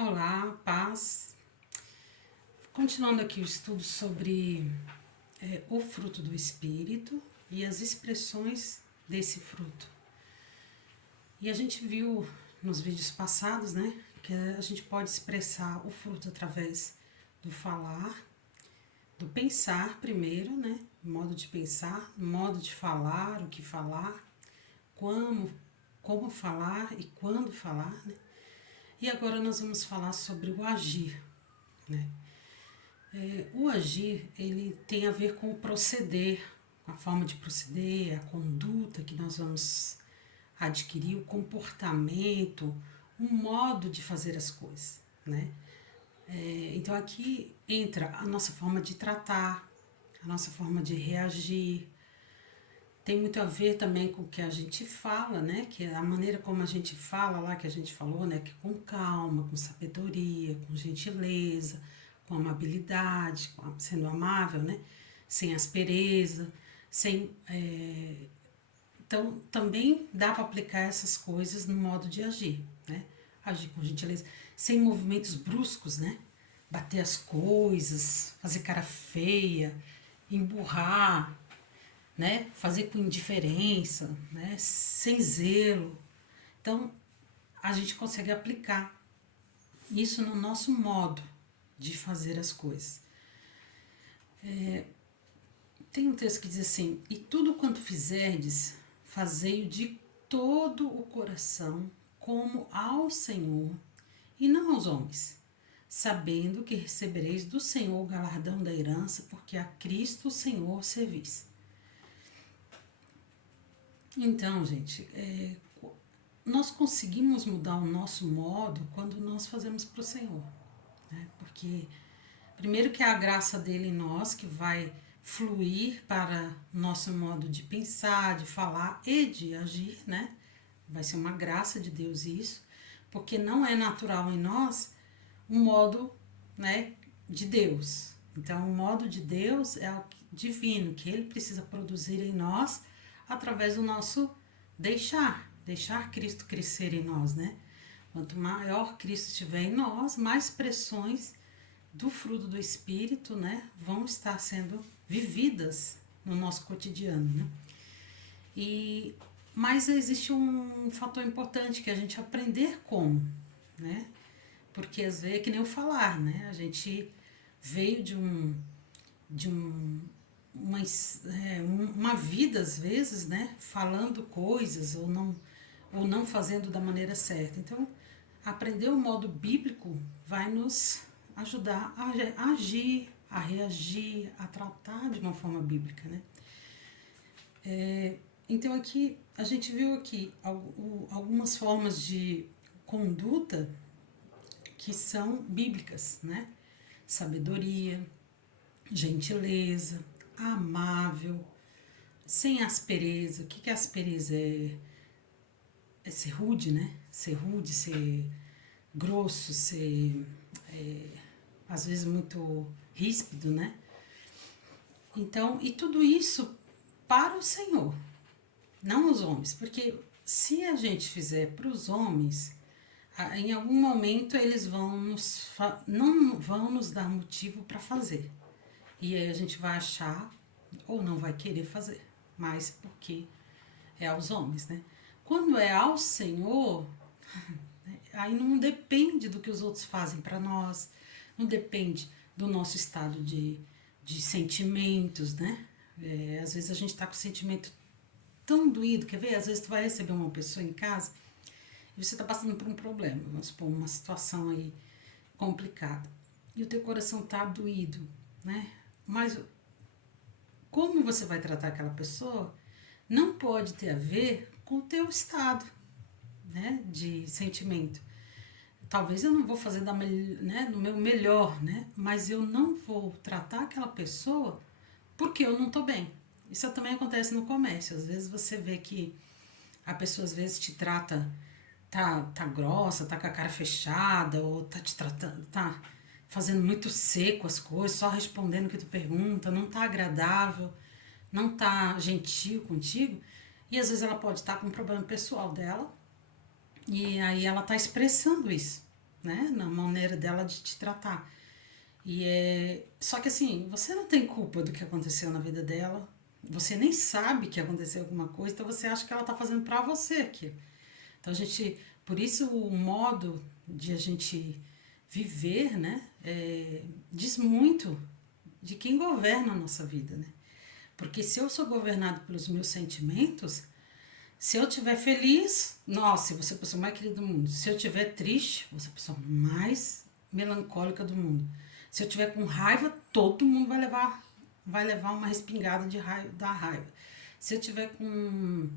Olá, paz. Continuando aqui o estudo sobre o fruto do Espírito e as expressões desse fruto. E a gente viu nos vídeos passados, né, que a gente pode expressar o fruto através do falar, do pensar primeiro, né, modo de pensar, modo de falar, o que falar, como falar e quando falar, né. E agora nós vamos falar sobre o agir, né. O agir, ele tem a ver com o proceder, com a forma de proceder, a conduta que nós vamos adquirir, o comportamento, o modo de fazer as coisas, né? Então aqui entra a nossa forma de tratar, a nossa forma de reagir, tem muito a ver também com o que a gente fala, né? Que é a maneira como a gente fala lá, que a gente falou, né? Que com calma, com sabedoria, com gentileza, com amabilidade, sendo amável, né? Sem aspereza, sem... Então, também dá para aplicar essas coisas no modo de agir, né? Agir com gentileza, sem movimentos bruscos, né? Bater as coisas, fazer cara feia, emburrar, né? Fazer com indiferença, né? Sem zelo. Então, a gente consegue aplicar isso no nosso modo de fazer as coisas. Tem um texto que diz assim: e tudo quanto fizerdes, fazei-o de todo o coração, como ao Senhor, e não aos homens, sabendo que recebereis do Senhor o galardão da herança, porque a Cristo o Senhor servis. Então, gente, nós conseguimos mudar o nosso modo quando nós fazemos para o Senhor, né? Porque primeiro que é a graça dele em nós que vai fluir para nosso modo de pensar, de falar e de agir, né? Vai ser uma graça de Deus isso, porque não é natural em nós um modo, né, de Deus. Então, o modo de Deus é o divino, que ele precisa produzir em nós através do nosso deixar Cristo crescer em nós, né? Quanto maior Cristo estiver em nós, mais expressões do fruto do Espírito, né, vão estar sendo vividas no nosso cotidiano, né? Mas existe um fator importante que é a gente aprender como, né? Porque às vezes é que nem o falar, né? A gente veio de uma vida às vezes, né? Falando coisas ou não fazendo da maneira certa. Então, aprender o modo bíblico vai nos ajudar a agir, a reagir, a tratar de uma forma bíblica, né? Então aqui a gente viu aqui algumas formas de conduta que são bíblicas, né? Sabedoria, gentileza, amável, sem aspereza. O que é aspereza? É ser rude, né? Ser rude, ser grosso, ser às vezes muito ríspido, né? Então, e tudo isso para o Senhor, não os homens, porque se a gente fizer para os homens, em algum momento eles não vão nos dar motivo para fazer. E aí a gente vai achar ou não vai querer fazer, mas porque é aos homens, né? Quando é ao Senhor, aí não depende do que os outros fazem para nós, não depende do nosso estado de sentimentos, né? Às vezes a gente tá com o sentimento tão doído, quer ver? Às vezes tu vai receber uma pessoa em casa e você tá passando por um problema, vamos supor, uma situação aí complicada, e o teu coração tá doído, né? Mas como você vai tratar aquela pessoa não pode ter a ver com o teu estado, né, de sentimento. Talvez eu não vou fazer do meu melhor, né, mas eu não vou tratar aquela pessoa porque eu não tô bem. Isso também acontece no comércio. Às vezes você vê que a pessoa às vezes te trata, tá grossa, tá com a cara fechada, ou tá te tratando, tá fazendo muito seco as coisas, só respondendo o que tu pergunta, não tá agradável, não tá gentil contigo, e às vezes ela pode estar com um problema pessoal dela, e aí ela tá expressando isso, né? Na maneira dela de te tratar. Só que assim, você não tem culpa do que aconteceu na vida dela. Você nem sabe que aconteceu alguma coisa, então você acha que ela tá fazendo pra você aqui. Então por isso o modo de a gente viver, né, diz muito de quem governa a nossa vida, né? Porque se eu sou governado pelos meus sentimentos, se eu estiver feliz, nossa, você é a pessoa mais querida do mundo. Se eu estiver triste, você é a pessoa mais melancólica do mundo. Se eu estiver com raiva, todo mundo vai levar uma respingada de raiva, da raiva. Se eu estiver com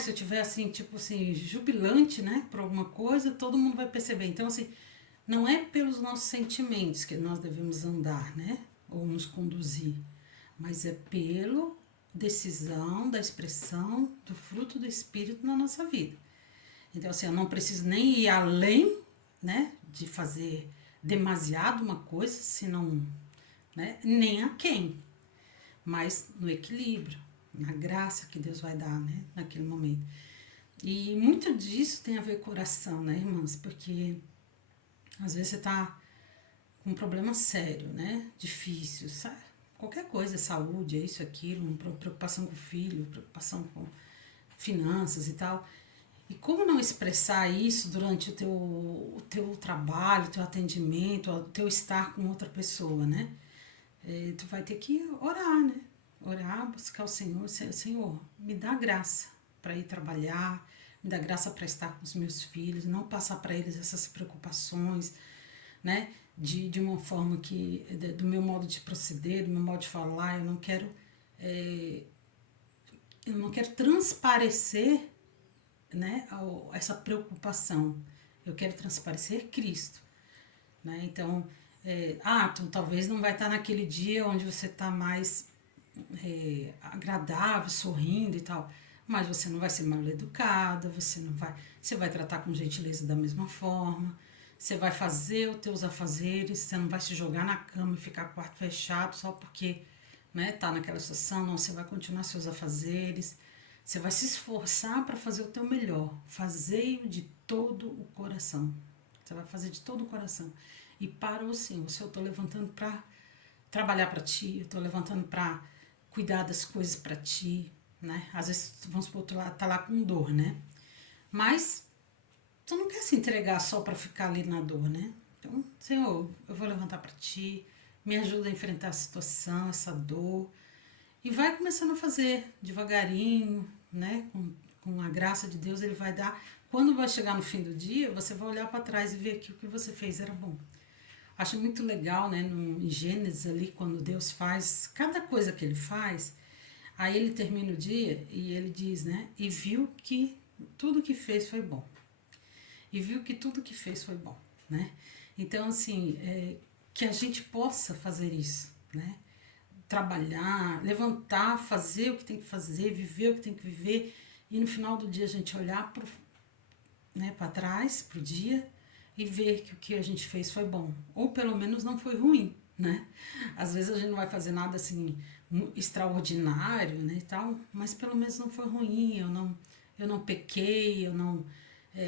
se eu tiver assim, tipo assim, jubilante, né, por alguma coisa, todo mundo vai perceber. Então, assim, não é pelos nossos sentimentos que nós devemos andar, né, ou nos conduzir, mas é pela decisão da expressão do fruto do Espírito na nossa vida. Então, assim, eu não preciso nem ir além, né, de fazer demasiado uma coisa, senão, né, nem a quem, mas no equilíbrio, na graça que Deus vai dar, né, naquele momento. E muito disso tem a ver com coração, né, irmãs? Porque às vezes você tá com um problema sério, né, difícil, sabe? Qualquer coisa, saúde, é isso, aquilo, uma preocupação com o filho, preocupação com finanças e tal. E como não expressar isso durante o teu trabalho, o teu atendimento, o teu estar com outra pessoa, né? Tu vai ter que orar, né? Orar, buscar o Senhor. Senhor, me dá graça para ir trabalhar, me dá graça para estar com os meus filhos, não passar para eles essas preocupações, né? De uma forma que, do meu modo de proceder, do meu modo de falar, eu não quero transparecer, né, essa preocupação. Eu quero transparecer Cristo, né? Então, tu talvez não vai estar naquele dia onde você está mais agradável, sorrindo e tal, mas você não vai ser mal educada, você vai tratar com gentileza da mesma forma, você vai fazer os teus afazeres, você não vai se jogar na cama e ficar com o quarto fechado só porque, né, tá naquela situação, não, você vai continuar seus afazeres, você vai se esforçar para fazer o teu melhor, fazer de todo o coração, você vai fazer de todo o coração, e para o Senhor, se eu estou levantando para trabalhar para ti, eu estou levantando para cuidar das coisas para ti, né? Às vezes, vamos supor, tu tá lá com dor, né? Mas tu não quer se entregar só para ficar ali na dor, né? Então, Senhor, eu vou levantar para ti, me ajuda a enfrentar a situação, essa dor, e vai começando a fazer devagarinho, né? Com a graça de Deus, Ele vai dar. Quando vai chegar no fim do dia, você vai olhar para trás e ver que o que você fez era bom. Acho muito legal, né, em Gênesis ali, quando Deus faz cada coisa que Ele faz, aí Ele termina o dia e Ele diz, né, e viu que tudo que fez foi bom. E viu que tudo que fez foi bom, né? Então, assim, que a gente possa fazer isso, né? Trabalhar, levantar, fazer o que tem que fazer, viver o que tem que viver, e no final do dia a gente olhar para trás, pro dia, e ver que o que a gente fez foi bom, ou pelo menos não foi ruim, né? Às vezes a gente não vai fazer nada assim extraordinário, né, e tal, mas pelo menos não foi ruim, eu não pequei, eu não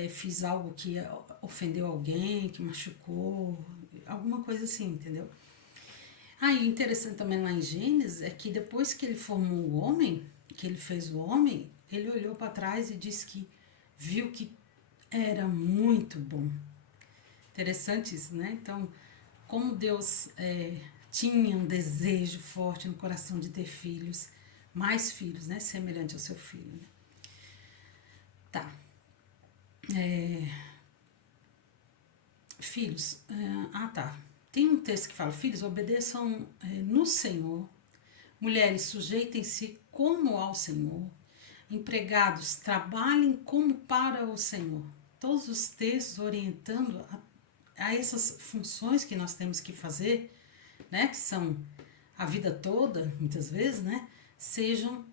fiz algo que ofendeu alguém, que machucou, alguma coisa assim, entendeu? E interessante também lá em Gênesis é que depois que ele formou o homem, que ele fez o homem, ele olhou para trás e disse que viu que era muito bom. Interessante isso, né? Então, como Deus tinha um desejo forte no coração de ter filhos, mais filhos, né? Semelhante ao seu filho. Né? Tá. Filhos. Tá. Tem um texto que fala: filhos, obedeçam no Senhor. Mulheres, sujeitem-se como ao Senhor. Empregados, trabalhem como para o Senhor. Todos os textos orientando a essas funções que nós temos que fazer, né, que são a vida toda, muitas vezes, né, sejam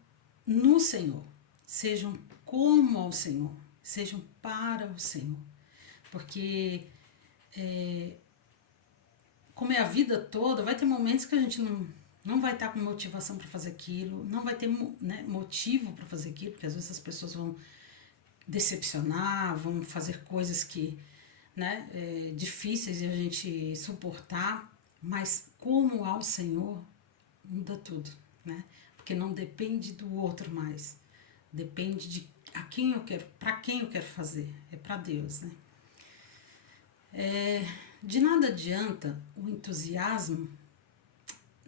no Senhor, sejam como ao Senhor, sejam para o Senhor. Porque, como é a vida toda, vai ter momentos que a gente não vai estar com motivação para fazer aquilo, não vai ter, né, motivo para fazer aquilo, porque às vezes as pessoas vão decepcionar, vão fazer coisas que, né, difíceis de a gente suportar, mas como ao Senhor, muda tudo, né? Porque não depende do outro mais, depende de a quem eu quero, para quem eu quero fazer, é para Deus, né? De nada adianta o entusiasmo.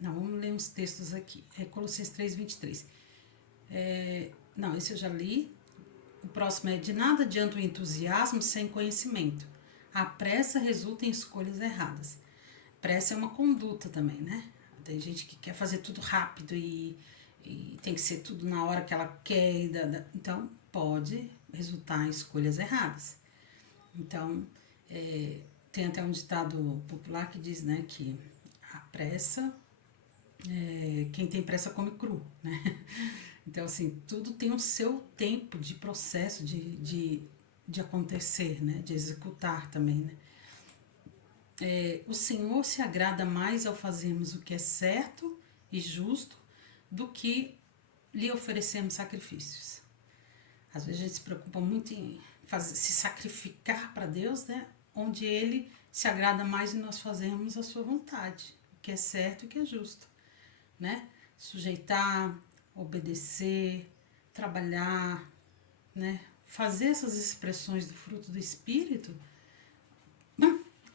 Não, vamos ler uns textos aqui. Colossenses 3:23. Não, esse eu já li. O próximo é: de nada adianta o entusiasmo sem conhecimento. A pressa resulta em escolhas erradas. Pressa é uma conduta também, né? Tem gente que quer fazer tudo rápido e tem que ser tudo na hora que ela quer. Então, pode resultar em escolhas erradas. Então, tem até um ditado popular que diz, né, que a pressa, quem tem pressa come cru, né? Então, assim, tudo tem o seu tempo de processo de acontecer, né? De executar também, né? O Senhor se agrada mais ao fazermos o que é certo e justo do que lhe oferecermos sacrifícios. Às vezes a gente se preocupa muito em se sacrificar para Deus, né? Onde Ele se agrada mais em nós fazermos a sua vontade, o que é certo e o que é justo, né? Sujeitar, obedecer, trabalhar, né? Fazer essas expressões do fruto do Espírito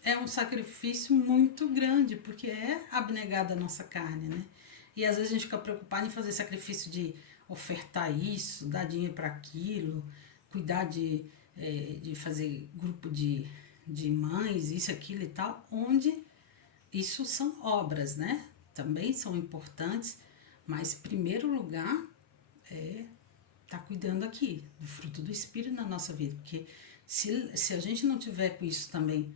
é um sacrifício muito grande, porque é abnegar da nossa carne, né? E às vezes a gente fica preocupado em fazer sacrifício de ofertar isso, dar dinheiro para aquilo, cuidar de fazer grupo de mães, isso, aquilo e tal, onde isso são obras, né? Também são importantes, mas em primeiro lugar é tá cuidando aqui do fruto do Espírito na nossa vida, porque se a gente não tiver com isso também,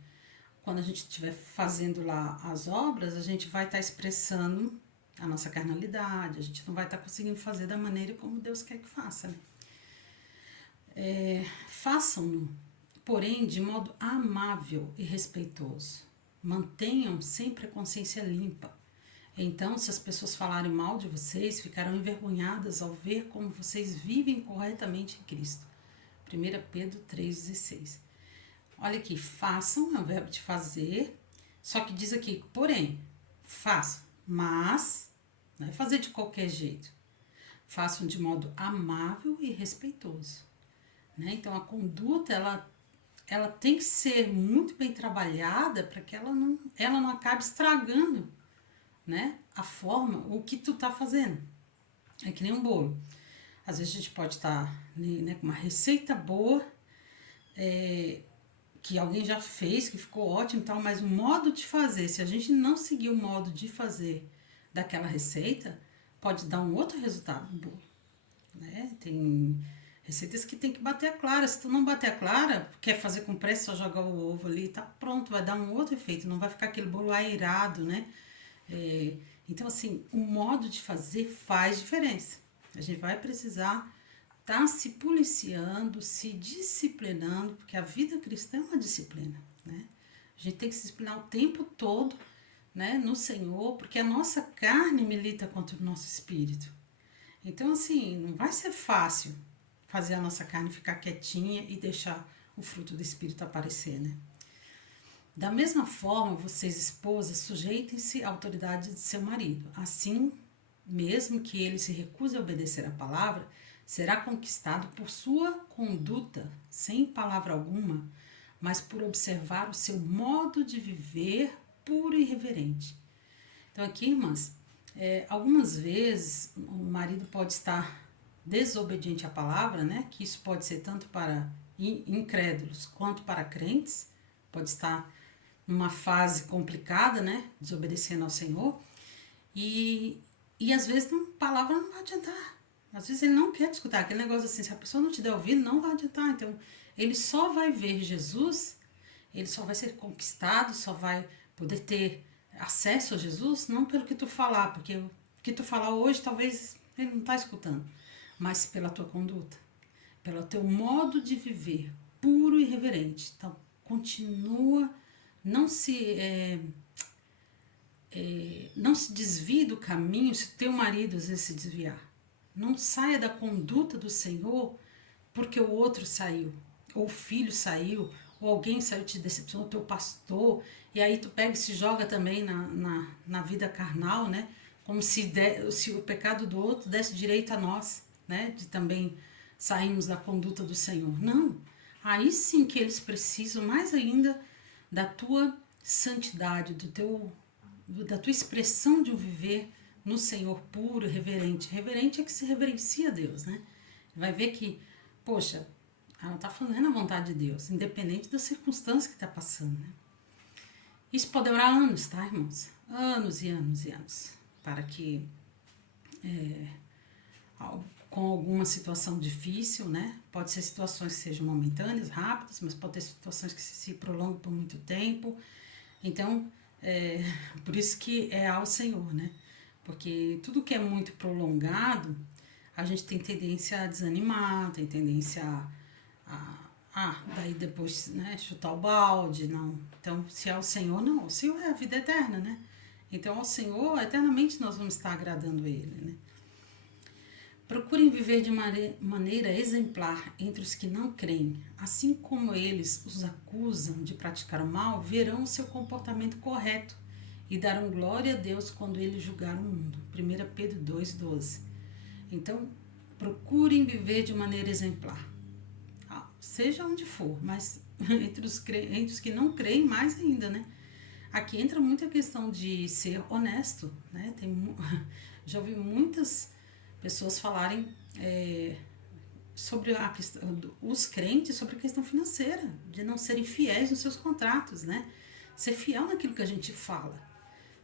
quando a gente estiver fazendo lá as obras, a gente vai estar expressando a nossa carnalidade, a gente não vai estar conseguindo fazer da maneira como Deus quer que faça, né? Façam-no, porém, de modo amável e respeitoso. Mantenham sempre a consciência limpa. Então, se as pessoas falarem mal de vocês, ficarão envergonhadas ao ver como vocês vivem corretamente em Cristo. 1 Pedro 3,16. Olha aqui, façam é o verbo de fazer, só que diz aqui, porém, façam, mas não é fazer de qualquer jeito. Façam de modo amável e respeitoso. Né? Então, a conduta, ela tem que ser muito bem trabalhada para que ela não acabe estragando, né, a forma, o que tu tá fazendo. É que nem um bolo. Às vezes a gente pode estar, né, com uma receita boa, que alguém já fez, que ficou ótimo e tal, mas o modo de fazer, se a gente não seguir o modo de fazer daquela receita, pode dar um outro resultado no bolo. Né? Tem receitas que tem que bater a clara. Se tu não bater a clara, quer fazer com pressa, só jogar o ovo ali, tá pronto, vai dar um outro efeito, não vai ficar aquele bolo airado, né? Então, assim, o modo de fazer faz diferença. A gente vai precisar estar se policiando, se disciplinando, porque a vida cristã é uma disciplina, né? A gente tem que se disciplinar o tempo todo, né, no Senhor, porque a nossa carne milita contra o nosso espírito. Então, assim, não vai ser fácil fazer a nossa carne ficar quietinha e deixar o fruto do Espírito aparecer, né? Da mesma forma, vocês, esposas, sujeitem-se à autoridade de seu marido. Assim, mesmo que ele se recuse a obedecer à palavra, será conquistado por sua conduta, sem palavra alguma, mas por observar o seu modo de viver puro e reverente. Então, aqui, irmãs, algumas vezes o marido pode estar desobediente à palavra, né? Que isso pode ser tanto para incrédulos quanto para crentes, pode estar numa fase complicada, né? Desobedecendo ao Senhor. E às vezes a palavra não vai adiantar. Às vezes ele não quer escutar aquele negócio assim, se a pessoa não te der ouvido, não vai adiantar. Então, ele só vai ver Jesus, ele só vai ser conquistado, só vai poder ter acesso a Jesus, não pelo que tu falar, porque o que tu falar hoje, talvez ele não está escutando, mas pela tua conduta, pelo teu modo de viver, puro e reverente. Então, continua, não se desvie do caminho se teu marido às vezes se desviar. Não saia da conduta do Senhor porque o outro saiu, ou o filho saiu, ou alguém saiu, te decepcionou, o teu pastor, e aí tu pega e se joga também na vida carnal, né? Como se o pecado do outro desse direito a nós, né? De também sairmos da conduta do Senhor. Não. Aí sim que eles precisam mais ainda da tua santidade, da tua expressão de um viver no Senhor puro, reverente. Reverente é que se reverencia a Deus, né? Vai ver que, poxa, ela está fazendo a vontade de Deus, independente da circunstância que está passando, né? Isso pode demorar anos, tá, irmãos? Anos e anos e anos. Para que, com alguma situação difícil, né? Pode ser situações que sejam momentâneas, rápidas, mas pode ter situações que se prolongam por muito tempo. Então, por isso que é ao Senhor, né? Porque tudo que é muito prolongado, a gente tem tendência a desanimar, tem tendência daí depois, né, chutar o balde, não. Então, se é o Senhor, não, o Senhor é a vida eterna, né? Então, ao Senhor, eternamente nós vamos estar agradando Ele, né? Procurem viver de maneira exemplar entre os que não creem, assim como eles os acusam de praticar o mal, verão o seu comportamento correto e darão glória a Deus quando ele julgar o mundo. 1 Pedro 2,12. Então, procurem viver de maneira exemplar, seja onde for, mas entre os que não creem, mais ainda, né? Aqui entra muito a questão de ser honesto, né? Já ouvi muitas pessoas falarem sobre a questão, os crentes, sobre a questão financeira, de não serem fiéis nos seus contratos, né? Ser fiel naquilo que a gente fala,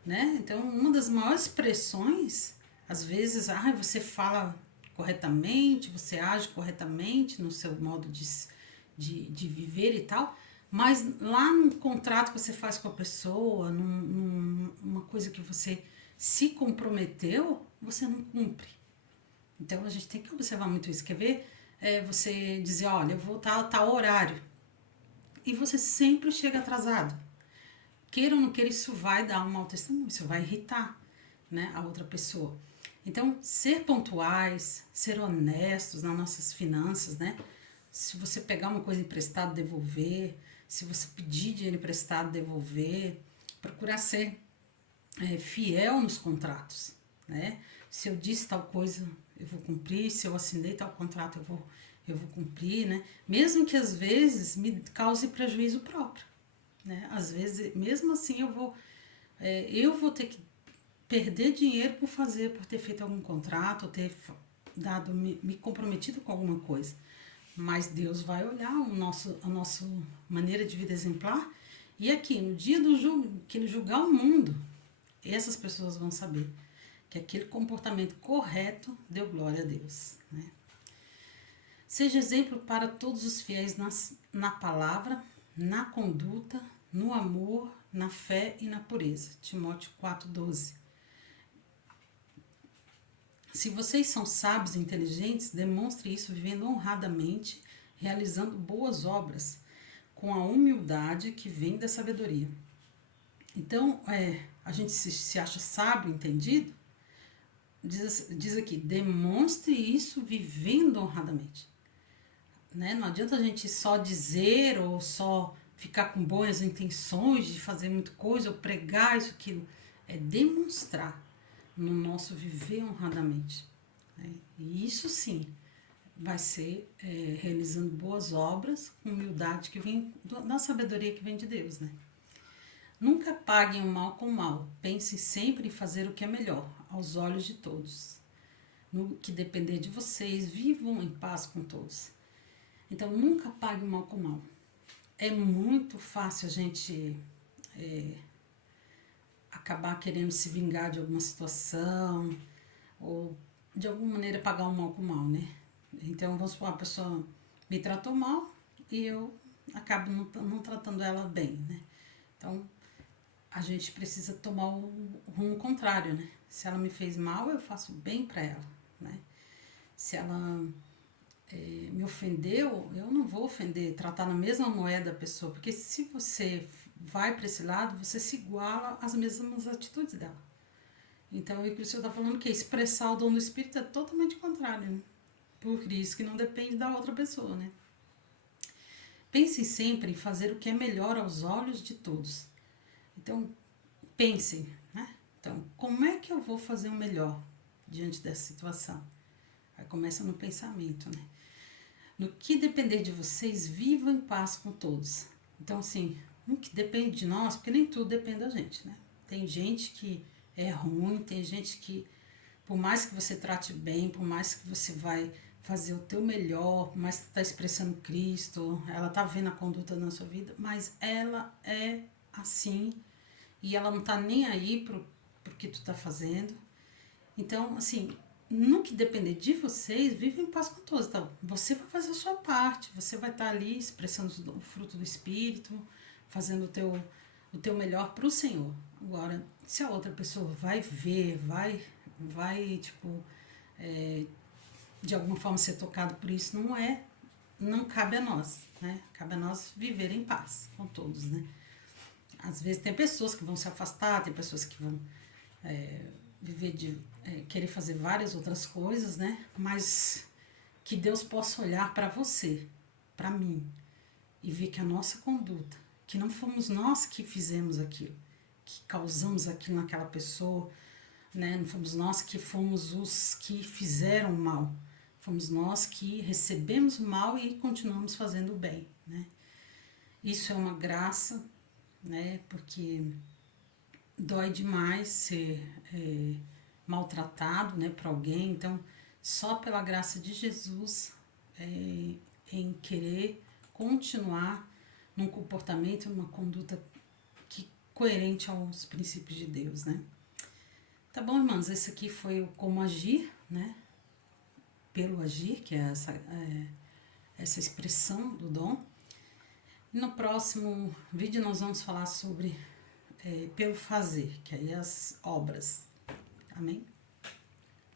né? Então, uma das maiores pressões, às vezes, você fala corretamente, você age corretamente no seu modo de viver e tal, mas lá no contrato que você faz com a pessoa, numa coisa que você se comprometeu, você não cumpre. Então, a gente tem que observar muito isso. Quer ver? Você dizer, olha, eu vou estar a tal horário. E você sempre chega atrasado. Queira ou não queira, isso vai dar um mau testemunho, isso vai irritar, né, a outra pessoa. Então, ser pontuais, ser honestos nas nossas finanças, né? Se você pegar uma coisa emprestada, devolver. Se você pedir dinheiro emprestado, devolver. Procurar ser fiel nos contratos, né? Se eu disse tal coisa, eu vou cumprir. Se eu assinei tal contrato, eu vou cumprir, né? Mesmo que às vezes me cause prejuízo próprio, né? Às vezes, mesmo assim, eu vou ter que perder dinheiro por ter feito algum contrato, ou ter me comprometido com alguma coisa. Mas Deus vai olhar a nossa maneira de vida exemplar, e aqui, no dia do que Ele julgar o mundo, essas pessoas vão saber que aquele comportamento correto deu glória a Deus, né? Seja exemplo para todos os fiéis na palavra, na conduta, no amor, na fé e na pureza. Timóteo 4,12. Se vocês são sábios e inteligentes, demonstre isso vivendo honradamente, realizando boas obras, com a humildade que vem da sabedoria. Então, a gente se acha sábio, entendido, diz aqui, demonstre isso vivendo honradamente. Né? Não adianta a gente só dizer ou só ficar com boas intenções de fazer muita coisa ou pregar isso, aquilo. É demonstrar no nosso viver honradamente. Né? E isso sim vai ser realizando boas obras com humildade que vem da sabedoria que vem de Deus. Né? Nunca paguem o mal com o mal. Pensem sempre em fazer o que é melhor aos olhos de todos. No que depender de vocês, vivam em paz com todos. Então, nunca pague o mal com o mal. É muito fácil a gente acabar querendo se vingar de alguma situação ou de alguma maneira pagar o mal com o mal, né? Então, vamos supor, a pessoa me tratou mal e eu acabo não tratando ela bem, né? Então, a gente precisa tomar o rumo contrário, né? Se ela me fez mal, eu faço bem para ela, né? Se ela me ofendeu, eu não vou ofender, tratar na mesma moeda a pessoa, porque se você vai para esse lado, você se iguala às mesmas atitudes dela. Então, o que o senhor está falando que expressar o dom do Espírito é totalmente contrário, né? Por isso que não depende da outra pessoa, né? Pensem sempre em fazer o que é melhor aos olhos de todos. Então, pensem, né? Então, como é que eu vou fazer o melhor diante dessa situação? Aí começa no pensamento, né? No que depender de vocês, vivam em paz com todos. Então, assim, no que depende de nós, porque nem tudo depende da gente, né? Tem gente que é ruim, tem gente que, por mais que você trate bem, por mais que você vai fazer o teu melhor, por mais que está expressando Cristo, ela tá vendo a conduta na sua vida, mas ela é assim e ela não tá nem aí pro que tu tá fazendo. Então, assim, no que depender de vocês, vivem em paz com todos. Então, você vai fazer a sua parte, você vai estar ali expressando o fruto do Espírito, fazendo o teu melhor para o Senhor. Agora, se a outra pessoa vai ver, vai tipo, de alguma forma ser tocado por isso, não cabe a nós, né? Cabe a nós viver em paz com todos, né? Às vezes tem pessoas que vão se afastar, tem pessoas que vão viver querer fazer várias outras coisas, né? Mas que Deus possa olhar para você, para mim, e ver que a nossa conduta, que não fomos nós que fizemos aquilo, que causamos aquilo naquela pessoa, né? Não fomos nós que fomos os que fizeram mal, fomos nós que recebemos o mal e continuamos fazendo o bem, né? Isso é uma graça, né? Porque dói demais ser maltratado, né, por alguém. Então, só pela graça de Jesus, em querer continuar num comportamento, numa conduta coerente aos princípios de Deus, né? Tá bom, irmãos? Esse aqui foi o como agir, né? Pelo agir, que é essa expressão do dom. No próximo vídeo nós vamos falar sobre pelo fazer, que aí as obras. Amém?